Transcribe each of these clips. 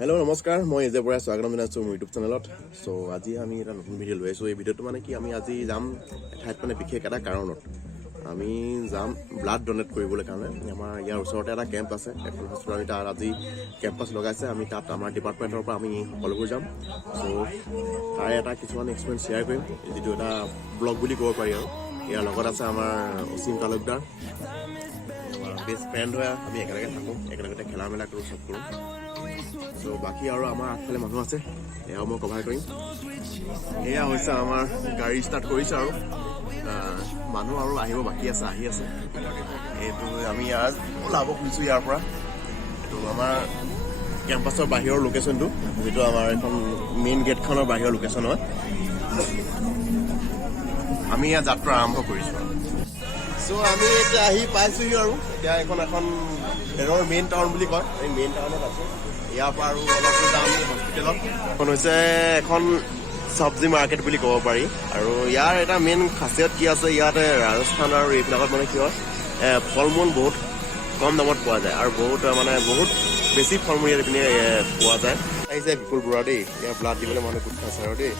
Hello नमस्कार मैं एजे बराए स्वागतम जनाइছোঁ মোৰ ইউটিউব চেনেলত। সো আজি আমি এটা নতুন ভিডিও লৈ আছোঁ। এই ভিডিওটো মানে কি আমি আজি যাম ঠাইত মানে বিশেষ এটা কাৰণত আমি যাম ব্লাড ডোনেট কৰিবলৈ কাৰণে। আমাৰ ইয়াৰ ওচৰতে এটা কেম্প আছে, এখন হস্পিটেল তাত আজি কেম্পাছ লগাইছে। আমি তাত আমাৰ ডিপাৰ্টমেণ্টৰ পৰা আমি সকলোবোৰ যাম। সো তাৰে এটা কিছুমান এক্সপিৰিয়েঞ্চ শ্বেয়াৰ কৰিম, যিটো এটা ব্লগ বুলি ক'ব পাৰি। আৰু ইয়াৰ লগত আছে আমাৰ অসীম তালুকদাৰ, আমাৰ বেষ্ট ফ্ৰেণ্ড হয়। আমি একেলগে থাকোঁ, একেলগতে খেলা মেলা কৰোঁ, চব কৰোঁ। সো বাকী আৰু আমাৰ আগফালে মানুহ আছে, এয়াও মই কভাৰ কৰিম। এয়া হৈছে আমাৰ গাড়ী ষ্টাৰ্ট কৰিছে আৰু মানুহ আৰু আহিব বাকী আছে, আহি আছে। এইটো আমি ইয়াত ওলাব খুজিছোঁ ইয়াৰ পৰা। এইটো আমাৰ কেম্পাছৰ বাহিৰৰ লোকেশ্যনটো, যিটো আমাৰ এখন মেইন গেটখনৰ বাহিৰৰ লোকেশ্যন হয়। আমি ইয়াত যাত্ৰা আৰম্ভ কৰিছোঁ। সো আমি এতিয়া আহি পাইছোঁহি আৰু এতিয়া এখন হেৰৰ মেইন টাউন বুলি কয়, এই মেইন টাউনত আছোঁ। ইয়াৰ পৰা আৰু অলপ যাম আমি হস্পিটেলত। এখন হৈছে এখন চব্জি মাৰ্কেট বুলি ক'ব পাৰি। আৰু ইয়াৰ এটা মেইন খাচিয়ত কি আছে, ইয়াতে ৰাজস্থান আৰু এইবিলাকত মানে কি হয় ফল মূল বহুত কম দামত পোৱা যায়, আৰু বহুত বেছি ফল মূল ইয়াত পিনে পোৱা যায়। আহিছে বিপুল বৰুৱা দেই, ইয়াৰ ব্লাড দিবলৈ মানুহ গোট খাইছে আৰু দেই।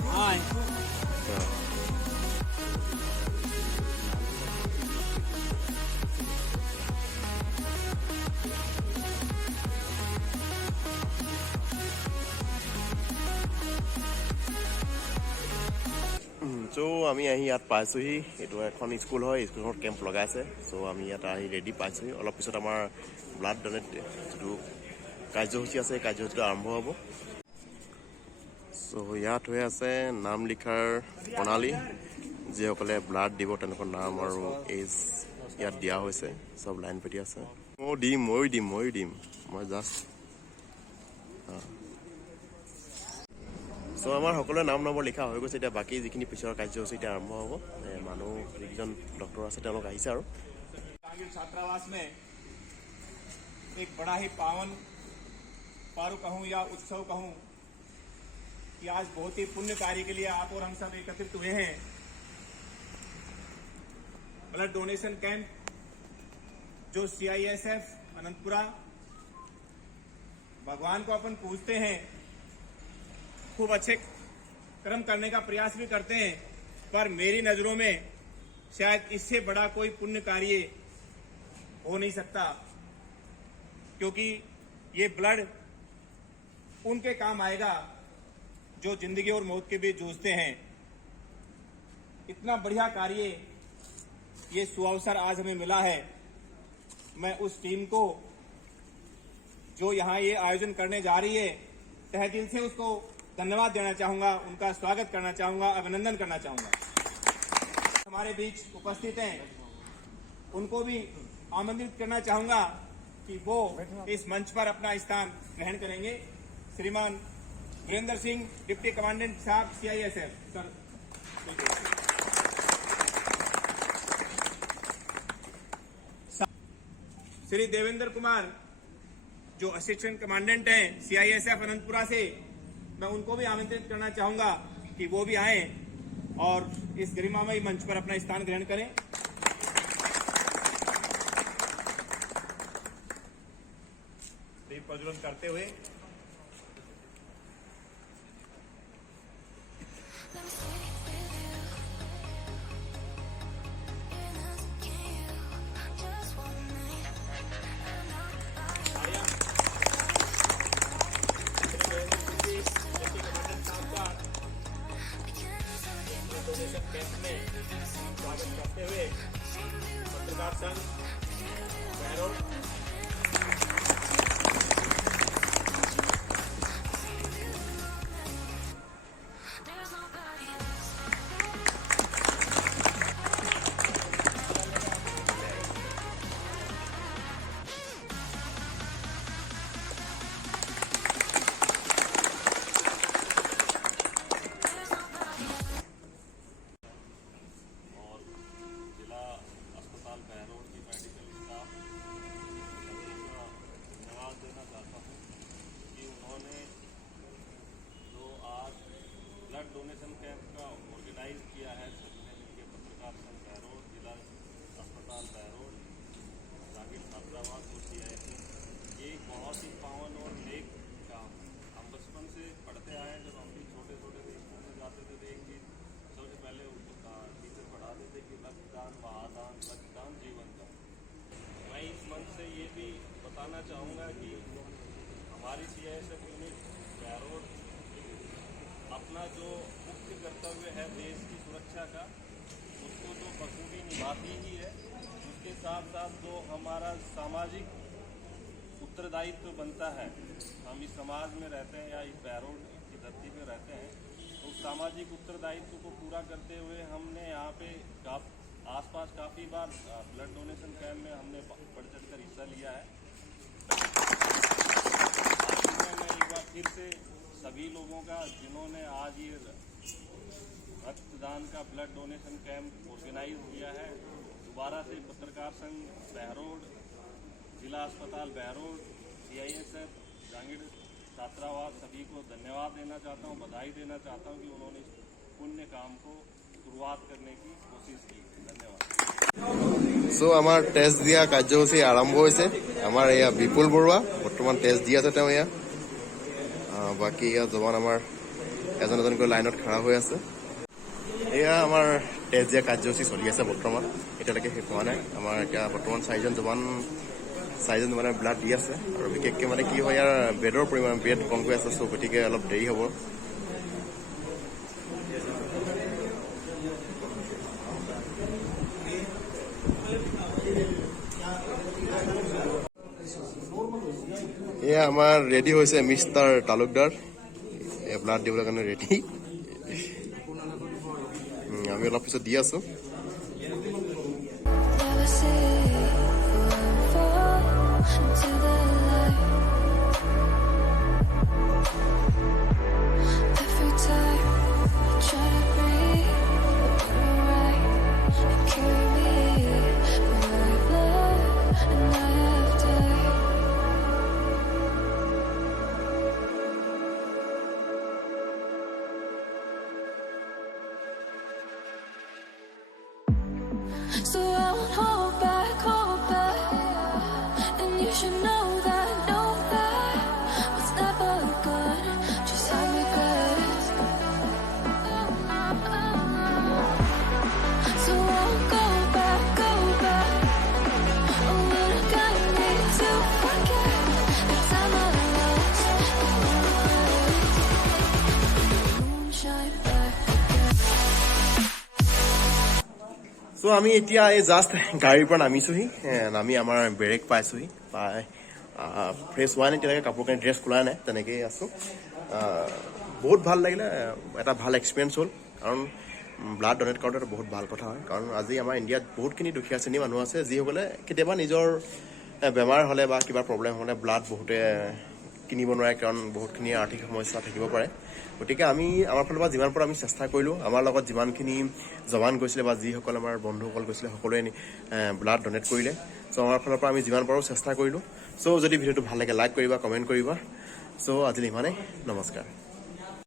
চ' আমি আহি ইয়াত পাইছোঁহি। এইটো এখন স্কুল হয়, স্কুলখনত কেম্প লগাইছে। চ' আমি ইয়াত আহি ৰেডি পাইছোঁহি। অলপ পিছত আমাৰ ব্লাড ডোনেট যিটো কাৰ্যসূচী আছে, সেই কাৰ্যসূচীটো আৰম্ভ হ'ব। চ' ইয়াত হৈ আছে নাম লিখাৰ প্ৰণালী। যিসকলে ব্লাড দিব তেওঁলোকৰ নাম আৰু এজ ইয়াত দিয়া হৈছে। চব লাইন পাতি আছে। ময়ো দিম মই জাষ্ট চ' আমাৰ সকলোৰে নাম নম্বৰ লিখা হৈ গৈছে। এতিয়া বাকী যিখিনি পিছৰ কাৰ্যসূচী এতিয়া আৰম্ভ হ'ব। মানুহ যিকেইজন ডক্টৰ আছে তেওঁলোক আহিছে। আৰু छात्रावास में एक बड़ा ही पावन पर्व कहूं या उत्सव कहूं कि आज बहुत ही पुण्य कार्य के लिए आप और हम सब एकत्रित हुए हैं। ब्लड डोनेशन कैंप जो CISF अनंतपुरा, भगवान को अपन पूजते हैं, खूब अच्छे कर्म करने का प्रयास भी करते हैं, पर मेरी नजरों में शायद इससे बड़ा कोई पुण्य कार्य हो नहीं सकता, क्योंकि ये ब्लड उनके काम आएगा जो जिंदगी और मौत के बीच जूझते हैं। इतना बढ़िया कार्य, ये सुअवसर आज हमें मिला है। मैं उस टीम को जो यहाँ ये आयोजन करने जा रही है, तहे दिल से उसको धन्यवाद देना चाहूंगा, उनका स्वागत करना चाहूंगा, अभिनंदन करना चाहूंगा। हमारे बीच उपस्थित हैं, उनको भी आमंत्रित करना चाहूंगा कि वो इस मंच पर अपना स्थान ग्रहण करेंगे। श्रीमान वीरेंद्र सिंह, डिप्टी कमांडेंट साहब CISF सर। श्री देवेंद्र कुमार जो असिस्टेंट कमांडेंट हैं CISF अनंतपुरा से, मैं उनको भी आमंत्रित करना चाहूंगा कि वो भी आए और इस गरिमामयी मंच पर अपना स्थान ग्रहण करें। दीप प्रज्वलन करते हुए कैंप में स्वागत करते हुए पत्रकार संघ भैरव हमारी CISF यूनिट बहरोड अपना जो मुख्य कर्तव्य है देश की सुरक्षा का, उसको तो बखूबी निभाती ही है। उसके साथ साथ जो हमारा सामाजिक उत्तरदायित्व बनता है, हम इस समाज में रहते हैं या इस बहरोड की धरती पे रहते हैं, तो सामाजिक उत्तरदायित्व को पूरा करते हुए हमने यहाँ पे आसपास काफ़ी बार ब्लड डोनेशन कैंप में हमने बढ़ चढ़ कर हिस्सा लिया है। मैं एक बार फिर से सभी लोगों का, जिन्होंने आज ये रक्तदान का ब्लड डोनेशन कैंप ऑर्गेनाइज किया है, दोबारा से पत्रकार संघ बहरोड, जिला अस्पताल बहरोड, CISF जांगीड़ छात्रावास सभी को धन्यवाद देना चाहता हूँ, बधाई देना चाहता हूँ कि उन्होंने इस पुण्य काम को शुरुआत करने की कोशिश की। धन्यवाद। সো আমাৰ টেষ্ট দিয়া কাৰ্যসূচী আৰম্ভ হৈছে। আমাৰ এয়া বিপুল বৰুৱা বৰ্তমান টেষ্ট দি আছে, তেওঁ এয়া বাকী এয়া জৱান আমাৰ এজন এজনকৈ লাইনত খাৰা হৈ আছে। এয়া আমাৰ টেষ্ট দিয়া কাৰ্যসূচী চলি আছে বৰ্তমান, এতিয়ালৈকে শেষ হোৱা নাই। আমাৰ এতিয়া বৰ্তমান চাৰিজন জৱানে ব্লাড দি আছে, আৰু বিশেষকৈ মানে কি হয়, ইয়াৰ বেডৰ পৰিমাণ বেড কমকৈ আছে, চ' গতিকে অলপ দেৰি হ'ব। এয়া আমাৰ ৰেডি হৈছে মিষ্টাৰ তালুকদাৰ, ব্লাড দিবলৈ কাৰণে ৰেডি। আমি অলপ পিছত দি আছো। Never say fall into the light. Every time I try to breathe, but you're right. You carry me where I've loved and I have died. So I won't hold back, and you should know that what's never good just have regrets. So I won't go back, oh, when I got me to forget the time I lost, moonshine back again. চ' আমি এতিয়া এই just গাড়ীৰ পৰা নামিছোহি, নামি আমাৰ brake পাইছোহি, পাই fresh হোৱা নাই এতিয়ালৈকে, কাপোৰ কানি ড্ৰেছ খোলা নাই, তেনেকেই আছোঁ। বহুত ভাল লাগিলে, এটা ভাল এক্সপিৰিয়েঞ্চ হ'ল, কাৰণ ব্লাড ডনেট কৰাটো এটা বহুত ভাল কথা হয়। কাৰণ আজি আমাৰ ইণ্ডিয়াত বহুতখিনি দুখীয়া শ্ৰেণীৰ মানুহ আছে, যিসকলে কেতিয়াবা নিজৰ বেমাৰ হ'লে বা কিবা প্ৰব্লেম হ'লে ব্লাড বহুতে কিনিব নোৱাৰে, কাৰণ বহুতখিনি আৰ্থিক সমস্যা থাকিব পাৰে। গতিকে আমি আমাৰ ফালৰ পৰা যিমান পাৰোঁ আমি চেষ্টা কৰিলোঁ, আমাৰ লগত যিমানখিনি জৱান গৈছিলে বা যিসকল আমাৰ বন্ধুসকল গৈছিলে সকলোৱে ব্লাড ডনেট কৰিলে। চ' আমাৰ ফালৰ পৰা আমি যিমান পাৰোঁ চেষ্টা কৰিলোঁ। চ' যদি ভিডিঅ'টো ভাল লাগে লাইক কৰিবা, কমেণ্ট কৰিবা। চ' আজিলৈ ইমানেই, নমস্কাৰ।